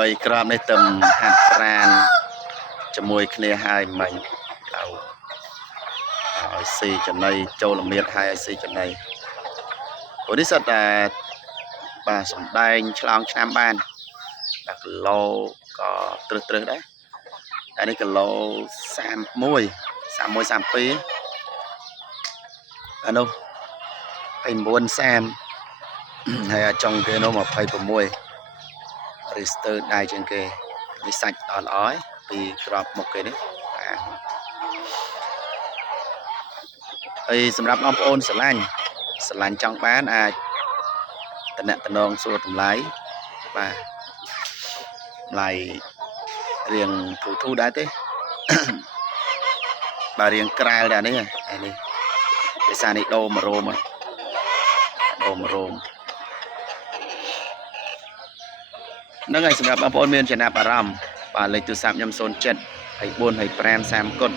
3ក្រាបនេះទឹមហាត់ប្រានជាមួយគ្នាហើយមិញឲ្យស៊ីចំណីចូលលមៀតហើយឲ្យស៊ីចំណីព្រោះនេះសិតតែបាទសំដែងឆ្លងឆ្នាំបានតែគីឡូក៏ត្រឹសដែរតែនេះគីឡូ31 32អានោះ29 30ហើយចុងគេនោះ26រីស្ទើដៃជាងគេនេះសាច់ល្អហើយពីក្របមុខគេនេះបាទហើយសម្រាប់បងប្អូនស្រឡាញ់ចង់បានអាចតំណតំណងសួរតម្លៃបាទតម្លៃរៀងធូដែរទេបាទរៀងក្រាលដែរនេះភាសានេះដូមរោមហ្នឹងហើយសម្រាប់បងប្អូនមានចំណាប់អារម្មណ៍បាទលេខទូរស័ព្ទខ្ញុំ07 24 25 30 គុណ